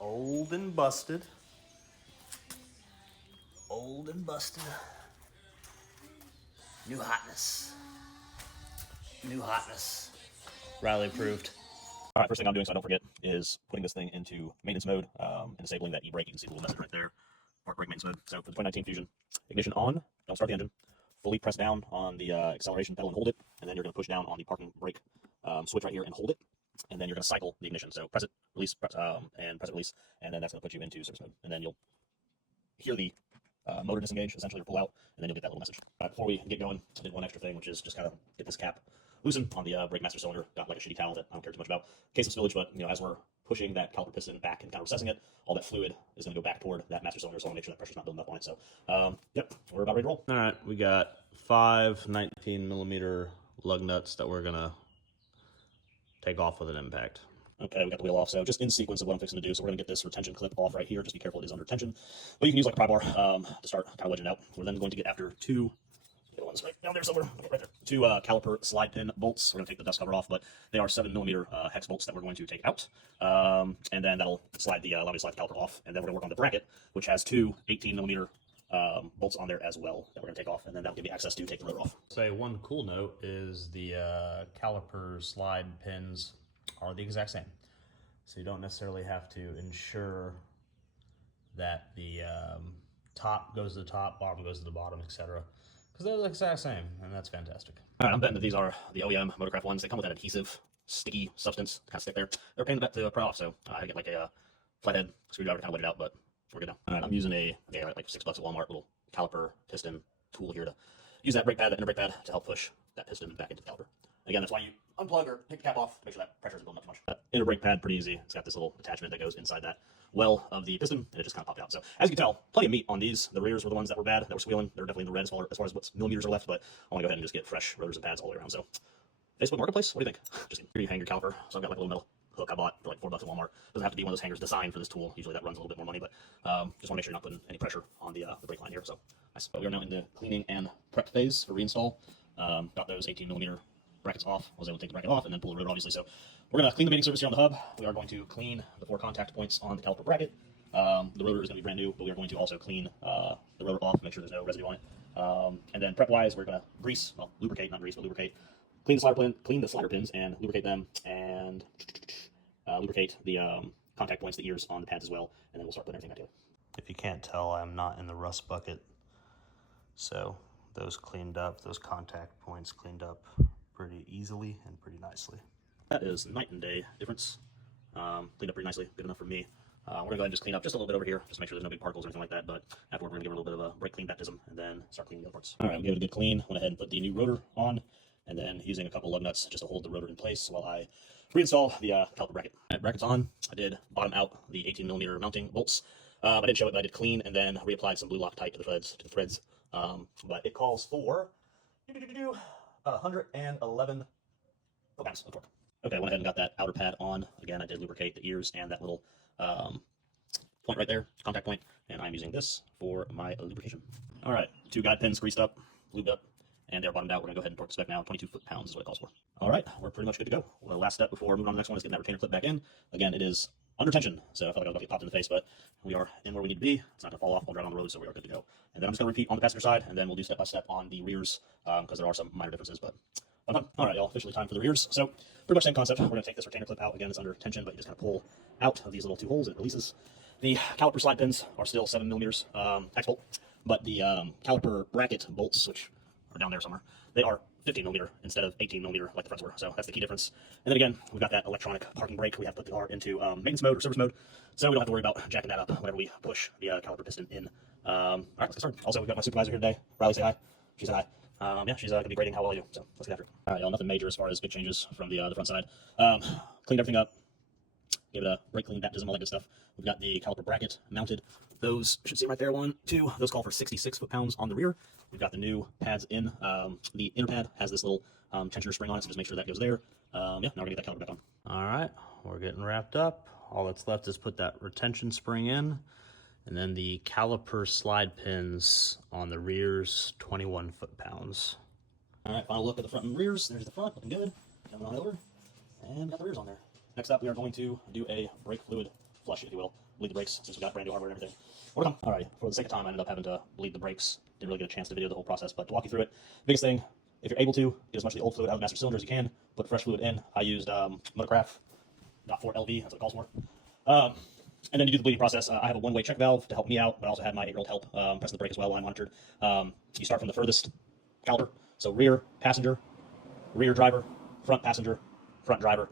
Old and busted. Old and busted. New hotness. New hotness. Riley approved. All right, first thing I'm doing so I don't forget is putting this thing into maintenance mode and disabling that e-brake. You can see the little message right there, park brake maintenance mode. So for the 2019 Fusion, ignition on, don't start the engine, fully press down on the acceleration pedal and hold it, and then you're going to push down on the parking brake switch right here and hold it, and then you're going to cycle the ignition. So press it, release, and press it, release, and then that's going to put you into service mode. And then you'll hear the motor disengage, essentially, or pull out, and then you'll get that little message. Before we get going, I did one extra thing, which is just kind of get this cap loosened on the brake master cylinder. Got like a shitty towel that I don't care too much about. Case of spillage, but as we're pushing that caliper piston back and kind of recessing it, all that fluid is going to go back toward that master cylinder, so I want to make sure that pressure's not building up on it. So, yep, we're about ready to roll. All right, we got 5 19mm lug nuts that we're gonna take off with an impact. Okay, we got the wheel off, so just in sequence of what I'm fixing to do. So we're going to get this retention clip off right here. Just be careful, it is under tension. But you can use like a pry bar to start kind of wedging it out. We're then going to get after two, the one's right down there somewhere, right there. Two caliper slide pin bolts. We're going to take the dust cover off, but they are 7mm hex bolts that we're going to take out. And then that'll slide the, allow me to slide the caliper off. And then we're going to work on the bracket, which has two 18mm bolts on there as well that we're going to take off, and then that'll give me access to take the rotor off. Say one cool note is the caliper slide pins are the exact same, so you don't necessarily have to ensure that the top goes to the top, bottom goes to the bottom, etc., because they're the exact same, and that's fantastic. All right, I'm betting that these are the OEM Motorcraft ones. They come with that adhesive, sticky substance to kind of stick there. They're a pain in the butt to pry off, so I had to get like a flathead screwdriver to kind of wedge it out, but we're good now. All right, I'm using like $6 at Walmart, little caliper piston tool here to use that brake pad, that inner brake pad, to help push that piston back into the caliper. Again, that's why you unplug or take the cap off to make sure that pressure isn't building up too much. That inner brake pad, pretty easy. It's got this little attachment that goes inside that well of the piston, and it just kind of popped out. So as you can tell, plenty of meat on these. The rears were the ones that were bad, that were squealing. They're definitely in the red as far as what millimeters are left, but I want to go ahead and just get fresh rotors and pads all the way around. So Facebook Marketplace, what do you think? Just here you hang your caliper. So I've got like a little metal hook I bought for like $4 at Walmart. Doesn't have to be one of those hangers designed for this tool. Usually that runs a little bit more money, but just want to make sure you're not putting any pressure on the brake line here. So nice. But we are now in the cleaning and prep phase for reinstall. Got those 18mm brackets off. I was able to take the bracket off and then pull the rotor, obviously. So we're going to clean the mating surface here on the hub. We are going to clean the 4 contact points on the caliper bracket. The rotor is going to be brand new, but we are going to also clean the rotor off, make sure there's no residue on it. And then prep-wise, we're going to grease, well, lubricate, not grease, but lubricate. Clean the slider pins and lubricate them, and lubricate the contact points, the ears on the pads as well, and then we'll start putting everything back together. If you can't tell, I'm not in the rust bucket, so those cleaned up, those contact points cleaned up pretty easily and pretty nicely. That is night and day difference. Cleaned up pretty nicely, good enough for me. We're going to go ahead and just clean up just a little bit over here, just make sure there's no big particles or anything like that, but afterward we're going to give it a little bit of a brake clean baptism and then start cleaning the other parts. All right, we gave it a good clean, went ahead and put the new rotor on, and then using a couple lug nuts just to hold the rotor in place while I reinstall the caliper bracket. All right, bracket's on. I did bottom out the 18mm mounting bolts. I didn't show it, but I did clean and then reapplied some blue Loctite to the threads. But it calls for 111 foot-pounds of torque. Okay, I went ahead and got that outer pad on. Again, I did lubricate the ears and that little point right there, contact point, and I'm using this for my lubrication. All right, 2 guide pins greased up, lubed up, and they're bottomed out. We're going to go ahead and torque the spec now. 22 foot-pounds is what it calls for. All right, we're pretty much good to go. Well, the last step before moving on to the next one is getting that retainer clip back in. Again, it is under tension, so I felt like I was about to get popped in the face, but we are in where we need to be. It's not going to fall off while driving on the road, so we are good to go. And then I'm just going to repeat on the passenger side, and then we'll do step by step on the rears, because there are some minor differences, but I'm done. All right, y'all, officially time for the rears. So pretty much same concept. We're going to take this retainer clip out. Again, it's under tension, but you just kind of pull out of these little 2 holes and it releases. The caliper slide pins are still 7mm hex bolt, but the caliper bracket bolts, which are down there somewhere, they are 15mm instead of 18mm like the fronts were. So that's the key difference. And then again, we've got that electronic parking brake. We have to put the car into maintenance mode or service mode, so we don't have to worry about jacking that up whenever we push the caliper piston in. All right, let's get started. Also, we've got my supervisor here today. Riley, say hi. She said hi. Yeah, she's going to be grading how well I do, so let's get after it. All right, y'all, nothing major as far as big changes from the front side. Cleaned everything up. Give it a brake clean baptism, all that good stuff. We've got the caliper bracket mounted. Those should see right there, 1, 2. Those call for 66 foot-pounds on the rear. We've got the new pads in. The inner pad has this little tensioner spring on it, so just make sure that goes there. Yeah, now we're going to get that caliper back on. All right, we're getting wrapped up. All that's left is put that retention spring in, and then the caliper slide pins on the rears, 21 foot-pounds. All right, final look at the front and rears. There's the front, looking good. Coming on over, and got the rears on there. Next up, we are going to do a brake fluid flush, if you will. bleed the brakes since we got brand new hardware and everything. Work on. Alrighty, for the sake of time, I ended up having to bleed the brakes. Didn't really get a chance to video the whole process, but to walk you through it, biggest thing, if you're able to, get as much of the old fluid out of the master cylinder as you can, put fresh fluid in. I used Motorcraft .4 LV, that's what it calls for. And then you do the bleeding process. I have a one-way check valve to help me out, but I also had my 8-year-old help press the brake as well while I monitored. You start from the furthest caliper, so rear passenger, rear driver, front passenger, front driver.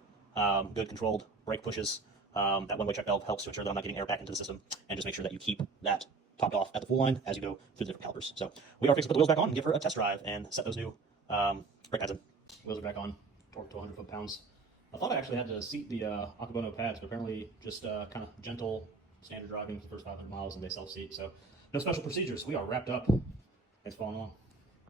Good controlled brake pushes. That one-way check valve helps to ensure that I'm not getting air back into the system, and just make sure that you keep that topped off at the full line as you go through the different calipers. So we are fixing to put the wheels back on and give her a test drive and set those new brake pads in. Wheels are back on, torque to 100 foot-pounds. I thought I actually had to seat the Akabono pads, but apparently just kind of gentle, standard driving for the first 500 miles, and they self-seat. So no special procedures. We are wrapped up. Thanks for following along.